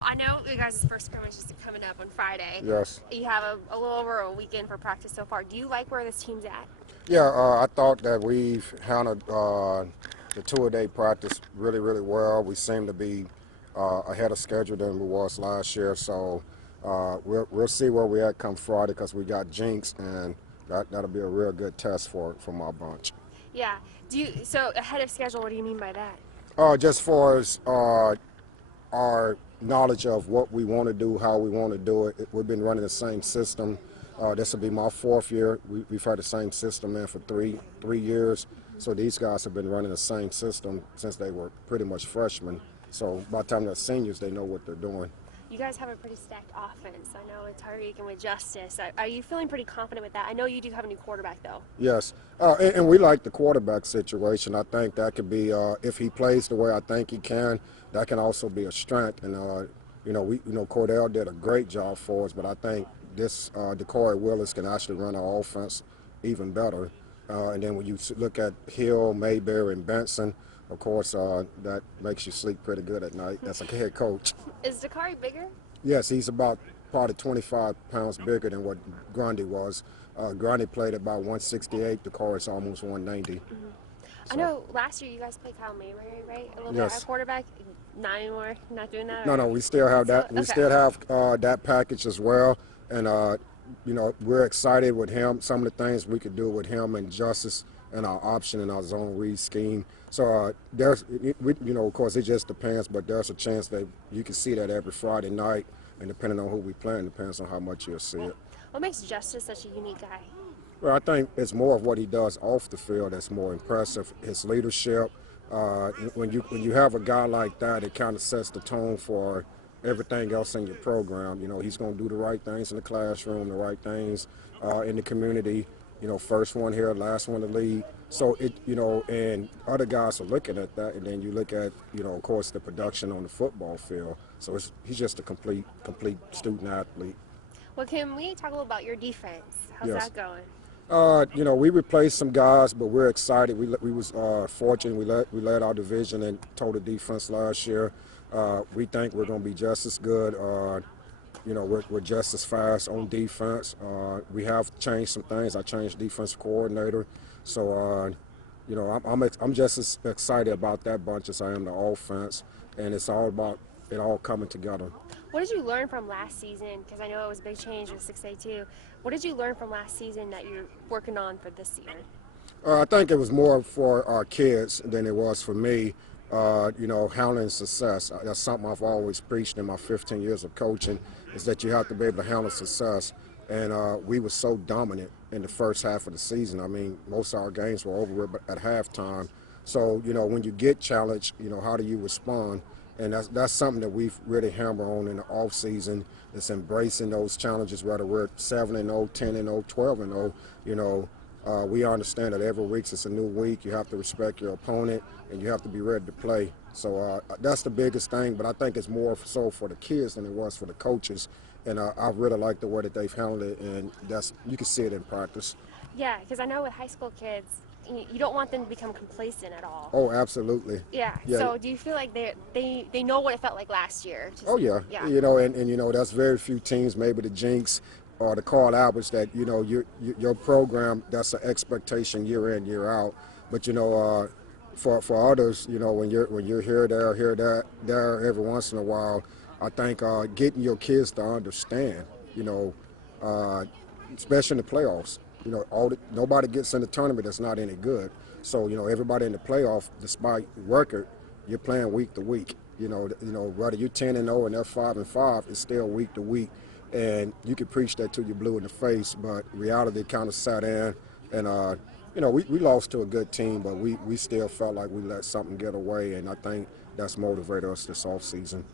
I know you guys' first scrimmage is coming up on Friday. Yes. You have a little over a weekend for practice so far. Do you like where this team's at? Yeah, I thought that we've handled the two-a-day practice really, really well. We seem to be ahead of schedule than we was last year. So we'll see where we at come Friday because we got Jinx, and that'll be a real good test for my bunch. Yeah. So ahead of schedule? What do you mean by that? Just for as our knowledge of what we want to do, how we want to do it. We've been running the same system. This will be my fourth year. We've had the same system, man, for three years. So these guys have been running the same system since they were pretty much freshmen. So by the time they're seniors, they know what they're doing. You guys have a pretty stacked offense. I know it's Tyreek and with Justice. Are you feeling pretty confident with that? I know you do have a new quarterback though. Yes, and we like the quarterback situation. I think that could be if he plays the way I think he can, that can also be a strength. And Cordell did a great job for us, but I think this Decory Willis can actually run our offense even better. And then when you look at Hill, Mayberry, and Benson, of course, that makes you sleep pretty good at night. That's a head coach. Is Dakari bigger? Yes, he's about probably 25 pounds bigger than what Grundy was. Grundy played about 168. The car is almost 190. Mm-hmm. So. I know last year you guys played Kyle Mayberry, right? A little Yes. bit at quarterback. Not anymore. Not doing that. No, we still have that. We still have that package as well, and we're excited with him. Some of the things we could do with him and Justice and our option and our zone read scheme. So of course, it just depends, but there's a chance that you can see that every Friday night, and depending on who we play, depends on how much you'll see it. What makes Justice such a unique guy? Well, I think it's more of what he does off the field that's more impressive. His leadership. When you have a guy like that, it kind of sets the tone for everything else in your program. He's going to do the right things in the classroom, the right things in the community. First one here, last one to lead. So and other guys are looking at that, and then you look at, of course, the production on the football field. So he's just a complete student athlete. Well, can we talk a little about your defense? How's Yes. that going? We replaced some guys, but we're excited. We was fortunate. We led our division in total defense last year. We think we're going to be just as good. We're just as fast on defense. We have changed some things. I changed defensive coordinator, so I'm just as excited about that bunch as I am the offense, and it's all about it all coming together. What did you learn from last season? Because I know it was a big change with 6A2. What did you learn from last season that you're working on for this year? I think it was more for our kids than it was for me. Handling success. That's something I've always preached in my 15 years of coaching, is that you have to be able to handle success. And we were so dominant in the first half of the season. I mean, most of our games were over at halftime. So, when you get challenged, how do you respond? And that's something that we've really hammered on in the off season. Is embracing those challenges, whether we're 7-0, 10-0, 12-0. We understand that every week it's a new week. You have to respect your opponent, and you have to be ready to play. So that's the biggest thing. But I think it's more so for the kids than it was for the coaches. And I really like the way that they've handled it, and you can see it in practice. Yeah, because I know with high school kids, you don't want them to become complacent at all. Oh, absolutely. Yeah. So do you feel like they know what it felt like last year? Oh, yeah. Yeah. And that's very few teams, maybe the Jinx or the Carl Alberts, that, your program, that's an expectation year in, year out. But, for others, when you're here, there every once in a while, I think getting your kids to understand, especially in the playoffs. Nobody gets in the tournament that's not any good. So, everybody in the playoff, despite record, you're playing week to week. Whether you're 10-0 and they're 5-5, it's still week to week. And you can preach that till you're blue in the face, but reality kind of sat in. And, we lost to a good team, but we still felt like we let something get away. And I think that's motivated us this offseason.